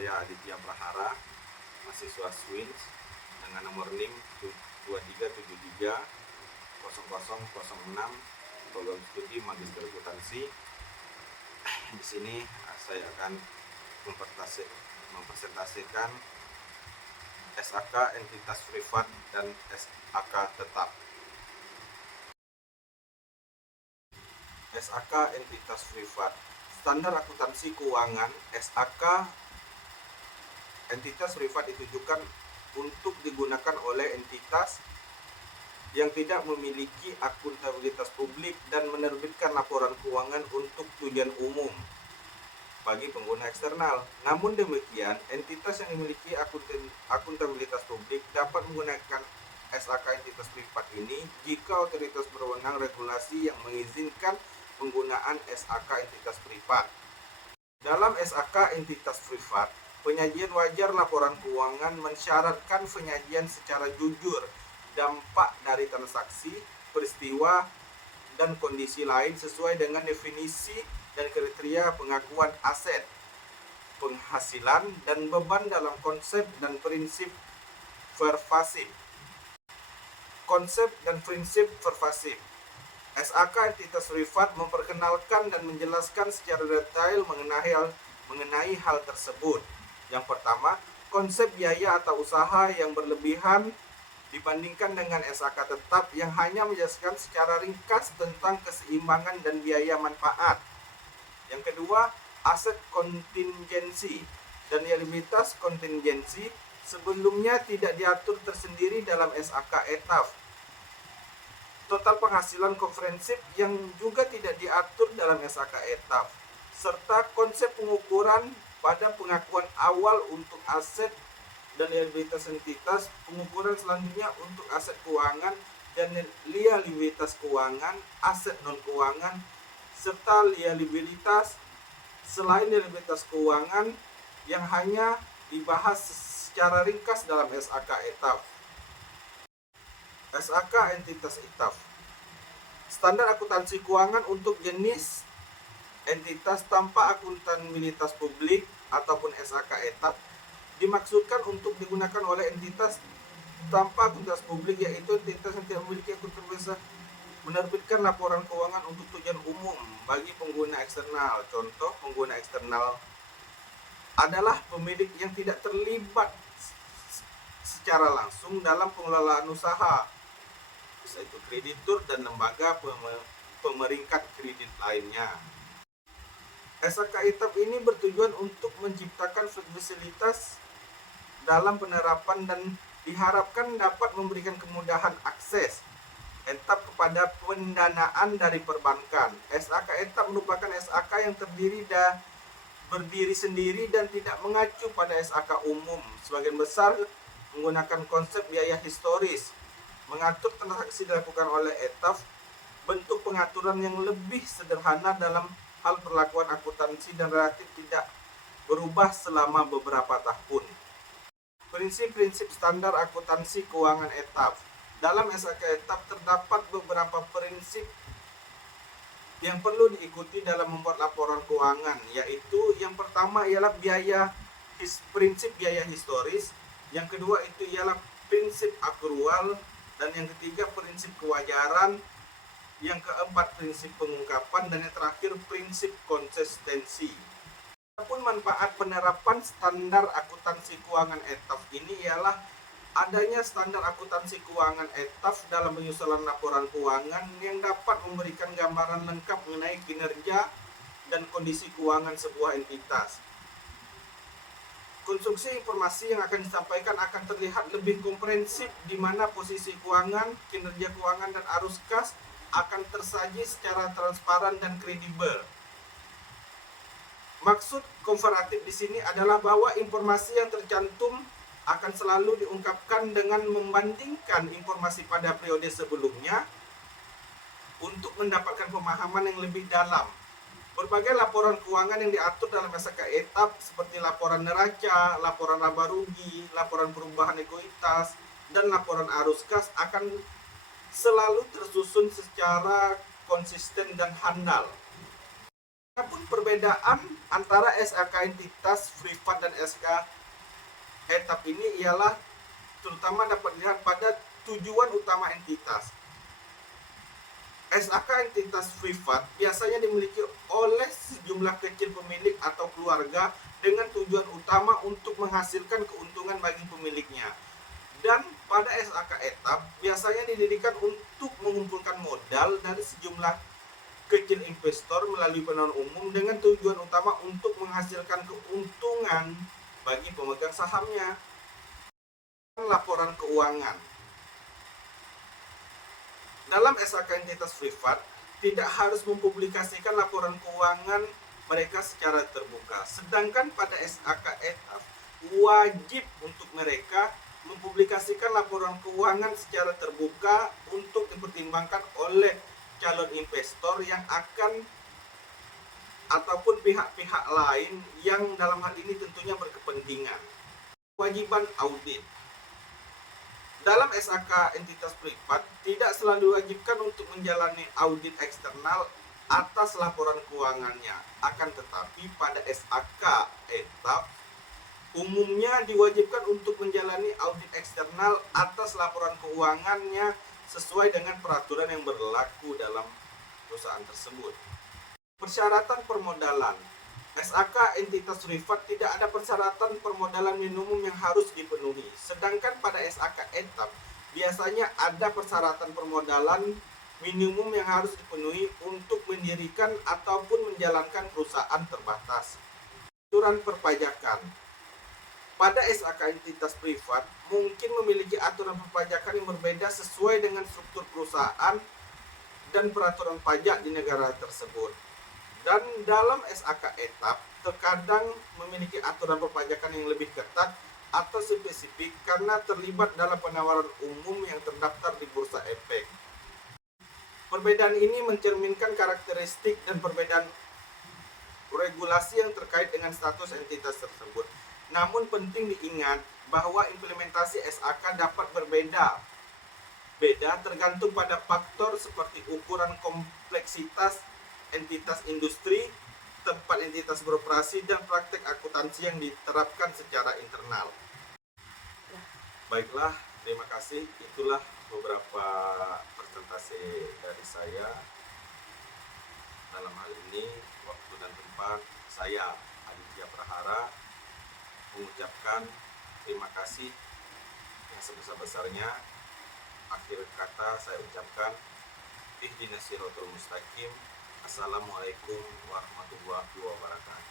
Saya Aditya Prahara, mahasiswa SWINS dengan nomor NIM 23730006, program studi Magister Akuntansi. Di sini saya akan mempresentasikan SAK entitas privat dan SAK tetap. SAK entitas privat. Standar akuntansi keuangan SAK entitas privat ditujukan untuk digunakan oleh entitas yang tidak memiliki akuntabilitas publik dan menerbitkan laporan keuangan untuk tujuan umum bagi pengguna eksternal. Namun demikian, entitas yang memiliki akuntabilitas publik dapat menggunakan SAK entitas privat ini jika otoritas berwenang regulasi yang mengizinkan penggunaan SAK entitas privat. Dalam SAK entitas privat, penyajian wajar laporan keuangan mensyaratkan penyajian secara jujur dampak dari transaksi, peristiwa, dan kondisi lain sesuai dengan definisi dan kriteria pengakuan aset, penghasilan, dan beban dalam konsep dan prinsip pervasif. Konsep dan prinsip pervasif. SAK entitas privat memperkenalkan dan menjelaskan secara detail mengenai hal tersebut. Yang pertama, konsep biaya atau usaha yang berlebihan dibandingkan dengan SAK tetap yang hanya menjelaskan secara ringkas tentang keseimbangan dan biaya manfaat. Yang kedua, aset kontingensi dan liabilitas kontingensi sebelumnya tidak diatur tersendiri dalam SAK ETAF. Total penghasilan komprehensif yang juga tidak diatur dalam SAK ETAF, serta konsep pengukuran pada pengakuan awal untuk aset dan liabilitas entitas, pengukuran selanjutnya untuk aset keuangan dan liabilitas keuangan, aset non-keuangan, serta liabilitas selain liabilitas keuangan yang hanya dibahas secara ringkas dalam SAK ETAF. SAK entitas ETAF. Standar akuntansi keuangan untuk jenis entitas tanpa akuntabilitas publik ataupun SAK ETAF dimaksudkan untuk digunakan oleh entitas tanpa akuntabilitas publik, yaitu entitas yang tidak memiliki akuntabilitas menerbitkan laporan keuangan untuk tujuan umum bagi pengguna eksternal. Contoh pengguna eksternal adalah pemilik yang tidak terlibat secara langsung dalam pengelolaan usaha, yaitu kreditur dan lembaga pemeringkat kredit lainnya. SAK ETAF ini bertujuan untuk menciptakan fleksibilitas dalam penerapan dan diharapkan dapat memberikan kemudahan akses ETAF kepada pendanaan dari perbankan. SAK ETAF merupakan SAK yang berdiri sendiri dan tidak mengacu pada SAK umum. Sebagian besar menggunakan konsep biaya historis. Mengatur transaksi dilakukan oleh ETAF, bentuk pengaturan yang lebih sederhana dalam hal perlakuan akuntansi dan relatif tidak berubah selama beberapa tahun. Prinsip-prinsip standar akuntansi keuangan ETAF. Dalam SAK ETAF terdapat beberapa prinsip yang perlu diikuti dalam membuat laporan keuangan, yaitu yang pertama ialah prinsip biaya historis, yang kedua itu ialah prinsip akrual, dan yang ketiga prinsip kewajaran, yang keempat prinsip pengungkapan, dan yang terakhir prinsip konsistensi. Adapun manfaat penerapan standar akuntansi keuangan ETAF ini ialah adanya standar akuntansi keuangan ETAF dalam penyusunan laporan keuangan yang dapat memberikan gambaran lengkap mengenai kinerja dan kondisi keuangan sebuah entitas. Konstruksi informasi yang akan disampaikan akan terlihat lebih komprehensif, di mana posisi keuangan, kinerja keuangan, dan arus kas akan tersaji secara transparan dan kredibel. Maksud komparatif di sini adalah bahwa informasi yang tercantum akan selalu diungkapkan dengan membandingkan informasi pada periode sebelumnya untuk mendapatkan pemahaman yang lebih dalam. Berbagai laporan keuangan yang diatur dalam SAK ETAF seperti laporan neraca, laporan laba rugi, laporan perubahan ekuitas, dan laporan arus kas akan selalu tersusun secara konsisten dan handal. Adapun perbedaan antara SAK entitas privat dan SK etap ini ialah terutama dapat dilihat pada tujuan utama entitas. SAK entitas privat biasanya dimiliki oleh sejumlah kecil pemilik atau keluarga dengan tujuan utama untuk menghasilkan keuntungan bagi pemiliknya. Dan pada SAK etap biasanya didirikan untuk mengumpulkan modal dari sejumlah kecil investor melalui penawaran umum dengan tujuan utama untuk menghasilkan keuntungan bagi pemegang sahamnya. Laporan keuangan dalam SAK entitas privat tidak harus mempublikasikan laporan keuangan mereka secara terbuka, sedangkan pada SAK etap wajib untuk mereka mempublikasikan laporan keuangan secara terbuka untuk dipertimbangkan oleh calon investor yang akan ataupun pihak-pihak lain yang dalam hal ini tentunya berkepentingan. Kewajiban audit dalam SAK entitas privat tidak selalu diwajibkan untuk menjalani audit eksternal atas laporan keuangannya. Akan tetapi pada SAK etap umumnya diwajibkan untuk menjalani audit eksternal atas laporan keuangannya sesuai dengan peraturan yang berlaku dalam perusahaan tersebut. Persyaratan permodalan. SAK entitas privat tidak ada persyaratan permodalan minimum yang harus dipenuhi. Sedangkan pada SAK etap biasanya ada persyaratan permodalan minimum yang harus dipenuhi untuk mendirikan ataupun menjalankan perusahaan terbatas. Aturan perpajakan. Pada SAK entitas privat mungkin memiliki aturan perpajakan yang berbeda sesuai dengan struktur perusahaan dan peraturan pajak di negara tersebut. Dan dalam SAK etap terkadang memiliki aturan perpajakan yang lebih ketat atau spesifik karena terlibat dalam penawaran umum yang terdaftar di Bursa Efek. Perbedaan ini mencerminkan karakteristik dan perbedaan regulasi yang terkait dengan status entitas tersebut. Namun penting diingat bahwa implementasi SAK dapat berbeda tergantung pada faktor seperti ukuran kompleksitas entitas industri, tempat entitas beroperasi, dan praktek akuntansi yang diterapkan secara internal. Baiklah, terima kasih. Itulah beberapa presentasi dari saya. Dalam hal ini, waktu dan tempat, saya Aditya Prahara mengucapkan terima kasih yang sebesar-besarnya. Akhir kata saya ucapkan ihdinas siratal mustaqim. Assalamualaikum warahmatullahi wabarakatuh.